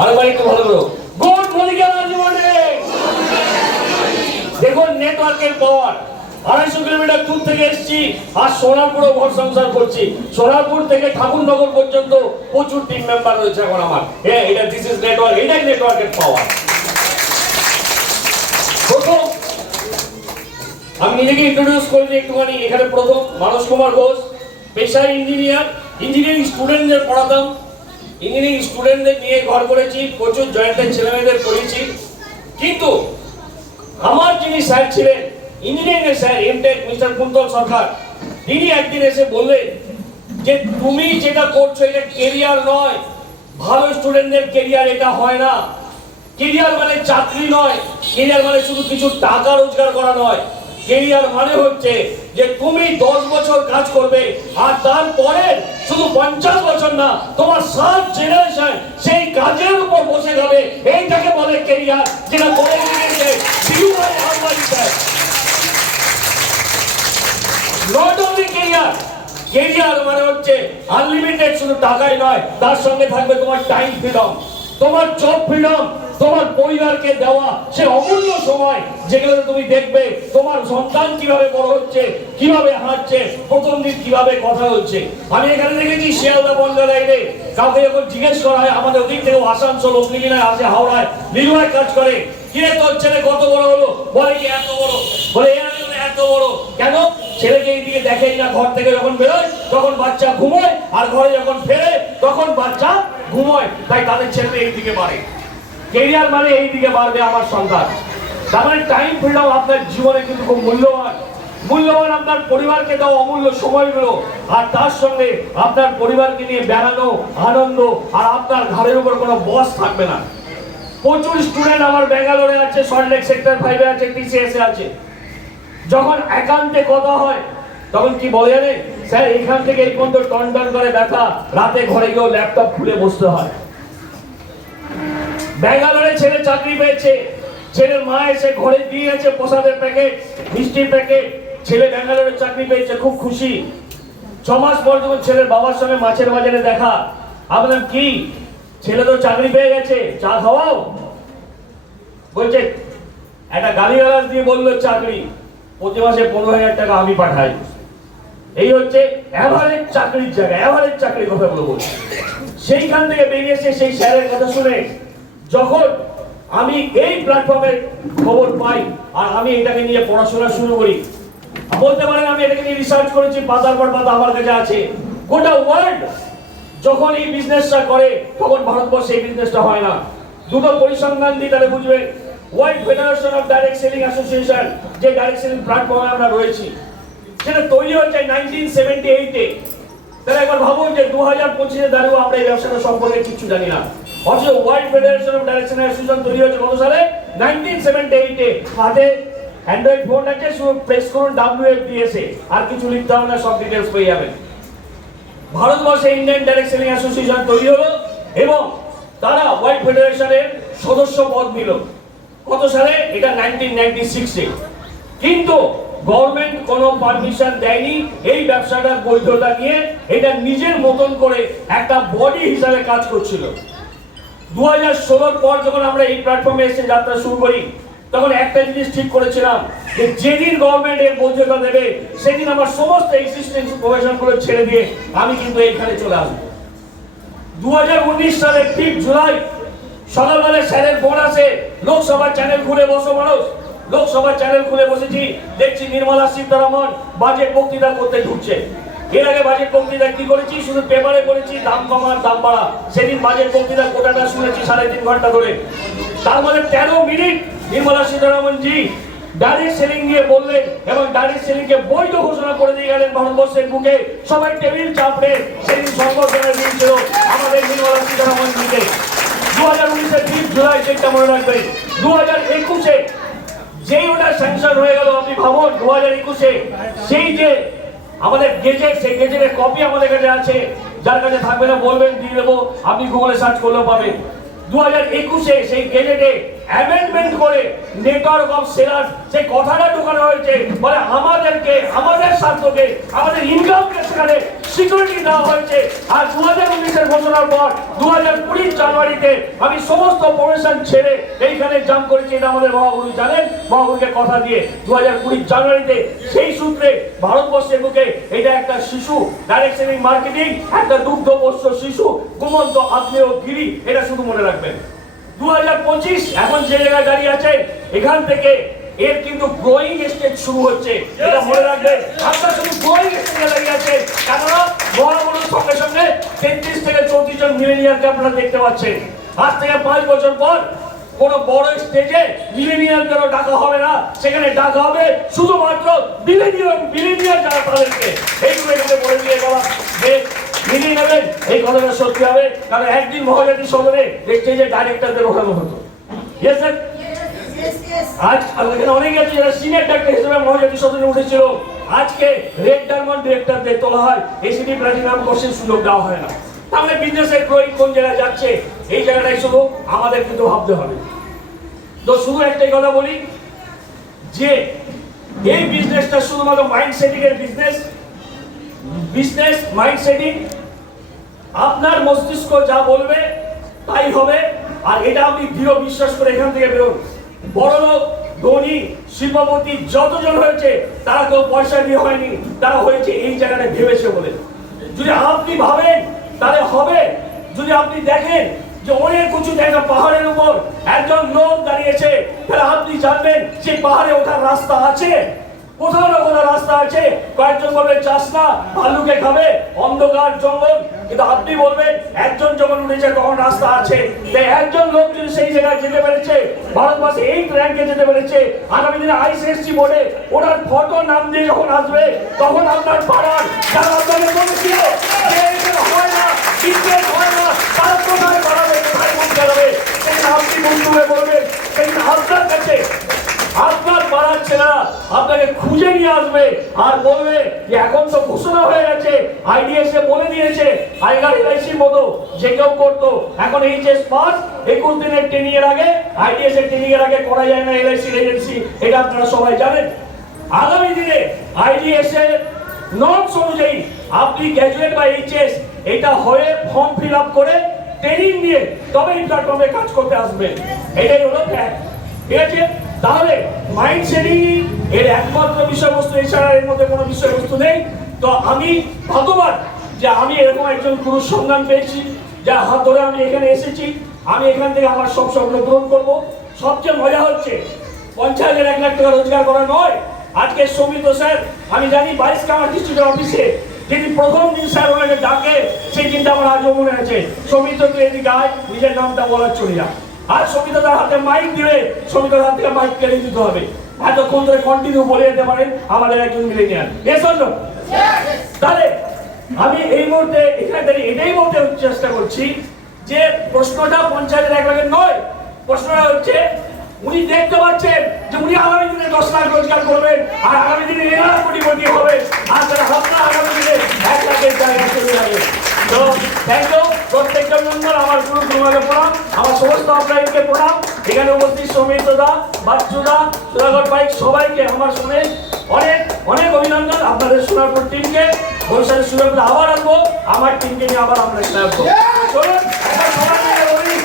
আরেকবার একটু ভালো করো। Good morning everybody. দেখুন নেটওয়ার্কের পাওয়ার। 250 কিলোমিটার দূর থেকে এসেছি আর সোনারপুরে ঘর সংসার করছি। সোনারপুর থেকে ঠাকুরনগর পর্যন্ত প্রচুর টিম মেম্বার রয়েছে এখন আমার। হ্যাঁ, এটা দিস ইজ নেটওয়ার্ক, এটাই নেটওয়ার্কের পাওয়ার। প্রথম আমি নিজেকে ইন্ট্রোডিউস করে দিই একটুখানি। এখানে প্রথম মানস কুমার ঘোষ, পেশায় ইঞ্জিনিয়ার, ইঞ্জিনিয়ারিং স্টুডেন্টদের পড়াতাম, ইঞ্জিনিয়ারিং স্টুডেন্টদের নিয়ে ঘর করেছি, প্রচুর জয়েন্টের ছেলেমেয়েদের পড়িয়েছি। কিন্তু আমার যিনি স্যার ছিলেন ইঞ্জিনিয়ারিং এর স্যার এমটেক মিস্টার কুন্তল সরকার, তিনি একদিন এসে বললেন যে তুমি যেটা করছো এটা কেরিয়ার নয়, ভালো স্টুডেন্টদের কেরিয়ার এটা হয় না। কেরিয়ার মানে চাকরি নয়, কেরিয়ার মানে শুধু কিছু টাকা রোজগার করা নয়। কেরিয়ার মানে হচ্ছে যে তুমি 10 বছর কাজ করবে আর তারপরে শুধু 50 বছর না, তোমার 7 জেনারেশন সেই কাজের উপর বসে যাবে। এইটাকে বলে কেরিয়ার, যেটা বলে দিয়েছে বিউভাই Ambani sir. Not only career, career মানে হচ্ছে আনলিমিটেড শুধু টাকাই নয়, তার সঙ্গে থাকবে তোমার টাইম ফ্রিডম, তোমার জব ফ্রিডম, তোমার পরিবারকে দেওয়া সে অমূল্য সময়, যেগুলো তুমি দেখবে তোমার সন্তান কিভাবে বড় হচ্ছে, কিভাবে হাঁটছে, প্রথম দিন কিভাবে কথা হচ্ছে। আমি এখানে দেখেছি শিয়ালদা বনগা লাইনে কাউকে যখন জিজ্ঞেস করা হয়, আমাদের ওদিক থেকে আসানসোল অগ্নিমিনায় আসে, হাওড়ায় লিলুয়ায় কাজ করে, কিরে তোর ছেলে কত বড় হলো? বলে কি এত বড়। বলে এত বড় কেন? ছেলেকে এইদিকে দেখেই না, ঘর থেকে যখন বেরোয় তখন বাচ্চা ঘুমোয়, আর ঘরে যখন ফেরে তখন বাচ্চা ঘুমোয়, তাই তাদের ছেলে এইদিকে বাড়ে। কেরিয়ার মানে এইদিকে বাড়বে আমার সন্তান। তার মানে টাইম ফ্রিডম আপনার জীবনে কিন্তু খুব মূল্যবান। মূল্যবান আপনার পরিবারকে দাও অমূল্য সময়গুলো, আর তার সঙ্গে আপনার পরিবারকে নিয়ে বেড়ানো, আনন্দ, আর আপনার ঘরের উপর কোনো বস থাকবে না। প্রচুর স্টুডেন্ট আমার ব্যাঙ্গালোরে আছে, সল্টলেক সেক্টর 5 আছে, টিসিএস এ আছে। যখন একান্তে কথা হয় তখন কি বলে জানেন? স্যার এখান থেকে এই পর্যন্ত টন টন করে ব্যথা, রাতে ঘরে গিয়েও ল্যাপটপ খুলে বসতে হয়। ব্যাঙ্গালোরে ছেলে চাকরি পেয়েছে, ছেলের মা এসে ঘরে দিয়ে গেছে প্রসাদের প্যাকেট, মিষ্টির প্যাকেট, ছেলে ব্যাঙ্গালোরে চাকরি পেয়েছে, খুব খুশি। 6 মাস পর যখন ছেলের বাবার সঙ্গে মাছের বাজারে দেখা, আপনার কি ছেলে তো চাকরি পেয়ে গেছে, চা খাওয়াও। বলছে একটা গালিগালাজ দিয়ে বললো চাকরি, প্রতি মাসে 15,000 টাকা আমি পাঠাই। এই হচ্ছে এভারেজ চাকরির জায়গা, এভারেজ চাকরির কথা বলছি। সেইখান থেকে বেরিয়ে এসে সেই স্যারের কথা শুনে যখন আমি এই প্ল্যাটফর্মের খবর পাই আর আমি এটাকে নিয়ে পড়াশোনা শুরু করি, বলতে পারেন আমি এটাকে নিয়ে রিসার্চ করেছি, পাতার পর পাতা আমার কাছে আছে। গোটা ওয়ার্ল্ড যখন এই বিজনেসটা করে তখন ভারতবর্ষে এই বিজনেসটা হয় না। দুটো পরিসংখ্যান দিয়ে তাহলে বুঝবেন। World federation of direct selling association, যে ডাইরেক্ট সেলিং প্ল্যাটফর্মে আমরা রয়েছি, সেটা তৈরি হয়েছে 1978-এ। তাহলে একবার ভাবুন যে 2025-এ দাঁড়িয়েও আমরা এই ব্যবসাটা সম্পর্কে কিছু জানি না। অথচ world federation of direct selling association তৈরি হয়েছে কত সালে? 1978-এ। হাতে অ্যান্ড্রয়েড ফোন আছে, শুধু প্রেস করুন WFDSA, আর কিছু লিখতে হবে না, সব ডিটেলস পেয়ে যাবেন। ভারতবর্ষে ইন্ডিয়ান ডাইরেক্ট সেলিং অ্যাসোসিয়েশন তৈরি হলো এবং তারা ওয়ার্ল্ড ফেডারেশনের সদস্য পদ নিল। কত সালে? এটা 1996-এ। কিন্তু গভর্নমেন্ট কোনো পারমিশন দেয়নি এই ব্যবসাটার বৈধতা নিয়ে। এটা নিজের মতন করে একটা বডি হিসাবে কাজ করছিল। 2016-র পর যখন আমরা এই প্ল্যাটফর্মে এসে যাত্রা শুরু করি, তখন একটা জিনিস ঠিক করেছিলাম যে যেদিন গভর্নমেন্ট এর বৈধতা দেবে সেদিন আমার সমস্ত এক্সিস্টেন্স প্রফেশনগুলো ছেড়ে দিয়ে আমি কিন্তু এইখানে চলে আসবো। 2019 সালের 5 জুলাই সকালবেলা স্যারের ফোন আসে, লোকসভার চ্যানেল খুলে বসো মানুষ। লোকসভার চ্যানেল খুলে বসেছি, দেখছি নির্মলা সীতারামন বাজেট বক্তৃতা করতে ঢুকছে। এর আগে বাজেট বক্তৃতা কি করেছি? শুধু পেপারে করেছি দাম কমার দাম বাড়া। সেদিন বাজেট বক্তৃতা গোটাটা শুনেছি 3.5 ঘন্টা ধরে। তার মধ্যে 13 মিনিট নির্মলা সীতারামন জি ডাইরেক্ট সেলিং নিয়ে বললেন এবং ডাইরেক্ট সেলিং কে বৈধ ঘোষণা করে দিয়ে গেলেন ভারতবর্ষের বুকে। সবাই টেবিল চাপড়ে সেদিন সংবর্ধনা দিয়েছিল আমাদের নির্মলা সীতারামন জিকে। 2019-এর 5 জুলাই সেটা মনে রাখবেন। 2021-এ যেই ওটা স্যাংশন হয়ে গেল, আপনি ভাবুন 2021-এ সেই যে আমাদের গেজেট, সেই গেজেটের কপি আমাদের কাছে আছে। যার কাছে থাকবে না বলবেন, দিয়ে দেবো, আপনি গুগলে সার্চ করলেও পাবেন। 2021-এ সেই গেজেটে অ্যামেন্ডমেন্ট করে নেটওয়ার্ক অফ সেলার সেই কথাটা ঢোকানো হয়েছে, বলে আমাদেরকে, আমাদের স্বার্থকে, আমাদের ইনকামকে সেখানে সিকিউরিটি দেওয়া হয়েছে। আর 2019-এর ঘোষণার পর 2020 জানুয়ারিতে আমি সমস্ত প্রফেশন ছেড়ে এইখানে জাম্প করেছি। এটা আমাদের মহাগুরু জানেন, মহাগুরুকে কথা দিয়ে 2020 জানুয়ারিতে সেই সূত্রে ভারতবর্ষের বুকে এটা একটা শিশু ডাইরেক্ট সেলিং মার্কেটিং, একটা দুগ্ধপোষ্য শিশু ঘুমন্ত আগ্নেয় গিরি, এটা শুধু মনে রাখবেন। 2025 এখন যে জায়গায় দাঁড়িয়ে আছে, এখান থেকে এর কিন্তু গ্রোয়িং স্টেজ শুরু হচ্ছে, এটা মনে রাখবেন। আপনারা শুধু গ্রোয়িং স্টেজে দাঁড়িয়ে আছে, কেননা মহাগুরুর সঙ্গে সঙ্গে 33 থেকে 34 জন মিলেনিয়ালকে আপনারা দেখতে পাচ্ছেন। আজ থেকে 5 বছর পর কোন বড় স্টেজে মিলেনিয়ালদেরও ডাকা হবে না, সেখানে ডাকা হবে শুধুমাত্র মিলেনিয়াল যারা তাদেরকে। এইগুলো এখানে বলে দিয়ে গেলাম যে মিলে নেবেন, এই কথাটা সত্যি হবে। কারণ একদিন মহাজাতি সদনে স্টেজে ডাইরেক্টরদের ওঠানো হতো। ইয়েস স্যার, আজ এখানে অনেকে আছে যারা সিনিয়র ডাক্তার হিসেবে মহাজাতি সদনে উঠেছিল, আজকে রেড ডায়মন্ড ডিরেক্টরদের তোলা হয়, এসিডি প্লাটিনাম কোর্সের সুযোগ দেওয়া হয় না। তাহলে বিজনেসের গ্রোয়িং কোন জায়গায় যাচ্ছে, এই জায়গাটাই শুধু আমাদের কিন্তু ভাবতে হবে। তো শুধু একটাই কথা বলি যে এই বিজনেসটা শুধুমাত্র মাইন্ড সেটিং এর বিজনেস মাইন্ড সেটিং। আপনার মস্তিষ্ক যা বলবে তাই হবে, আর এটা আপনি দৃঢ় বিশ্বাস করে এখান থেকে বেরোন। বড়লোক, ধনী, শিল্পপতি যতজন হয়েছে তারা কেউ পয়সা দিয়ে হয়নি, তারা হয়েছে এই জায়গাটা ভেবেছে বলে। যদি আপনি ভাবেন তাহলে হবে। যদি আপনি দেখেন যে অনেক উঁচু একটা পাহাড়ের উপর একজন লোক দাঁড়িয়েছে, তাহলে আপনি জানবেন সেই পাহাড়ে ওঠার রাস্তা আছে, কোথাও না কোথাও রাস্তা আছে। কয়েকজন বলবে চাষ না, ভাল্লুকে খাবে, অন্ধকার জঙ্গল, কিন্তু আপনি বলবেন একজন যখন উঠেছে তখন রাস্তা আছে। তাই একজন লোক যদি সেই জায়গায় যেতে পেরেছে, ভারতবর্ষে 8 র্যাঙ্কে যেতে পেরেছে, আগামী দিনে আইসিএসসি বোর্ডে ওনার ফটো নাম দিয়ে যখন আসবে, তখন আপনার পাড়ার যারা আপনাকে বলেছিল যে এটা হয় না, বিজনেস হয় না, তারা কোথায় বাড়াবে, কোথায় মুখ চালাবে, সেটা আপনি বন্ধু হয়ে বলবেন। সেটা আপনার কাছে আপনার পাড়ার ছেলেরা আপনাকে খুঁজে নিয়ে আসবে আর বলবে যে এখন তো ঘোষণা হয়ে গেছে, আইডিএসএ বলে দিয়েছে আগেকার এলআইসির মতো যে কেউ করতো, এখন এইচএস পাস 21 দিনের ট্রেনিং এর আগে, আইডিএসএ ট্রেনিং এর আগে করা যায় না এলআইসির এজেন্সি, এটা আপনারা সবাই জানেন। আগামী দিনে আইডিএসএ নর্মস অনুযায়ী আপনি গ্র্যাজুয়েট বা এইচএস এটা হয়ে ফর্ম ফিল আপ করে ট্রেনিং নিয়ে তবে এই প্ল্যাটফর্মে কাজ করতে আসবেন। এটাই হলো ফ্যাক্ট, ঠিক আছে? তাহলে মাইন্ড সেটিং এর একমাত্র বিষয়বস্তু, এছাড়া এর মধ্যে কোনো বিষয়বস্তু নেই। তো আমি ভাগ্যবান যে আমি এরকম একজন পুরুষ সন্ধান পেয়েছি, যার হাত ধরে আমি এখানে এসেছি। আমি এখান থেকে আমার সব স্বপ্ন পূরণ করবো। সবচেয়ে মজা হচ্ছে 50,000 1 লাখ টাকা রোজগার করা নয়। আজকে সৌমিত স্যার, আমি জানি 22 কামার ডিস্ট্রিক্টের অফিসে যেদিন প্রথম দিন স্যার ওনাকে ডাকে, সেই দিনটা আমার আজও মনে আছে। সৌমিত তুই এদিকে আয়, নিজের নামটা বলার চলে যা। আর সমিতার হাতে মাইক দিলে সমিতার হাত থেকে মাইক কেড়ে দিতে হবে। এতক্ষণ ধরে কন্টিনিউ বলে যেতে পারেন আমাদের একজন মিলেনিয়াল। তাহলে আমি এই মুহূর্তে এখানে দাঁড়িয়ে এটাই বলতে চেষ্টা করছি যে প্রশ্নটা 50,000 1 লাখের নয়। প্রশ্নটা হচ্ছে উনি দেখতে পাচ্ছেন যে উনি আগামী দিনে 10 লাখ রোজগার করবেন, আর আগামী দিনে 11 কোটিপতি হবে, আর তারা আপনার আগামী দিনে 1 লাখের জায়গায় চলে যাবে। তো থ্যাংক ইউ প্রত্যেকটা মেম্বার, আমার গুরু গুরুমাকে প্রণাম, আমার সমস্ত আপনাদেরকে প্রণাম। এখানে উপস্থিত সৌমিত দা, বাচ্চু দা, সুধাকর ভাই, সবাইকে আমার শুনে অনেক অনেক অভিনন্দন। আপনাদের সোনারপুর টিমকে ভবিষ্যতে সুযোগ আবার আসবো, আমার টিমকে নিয়ে আবার আমরা আসবো। চলুন এখন সবাই মিলে বলি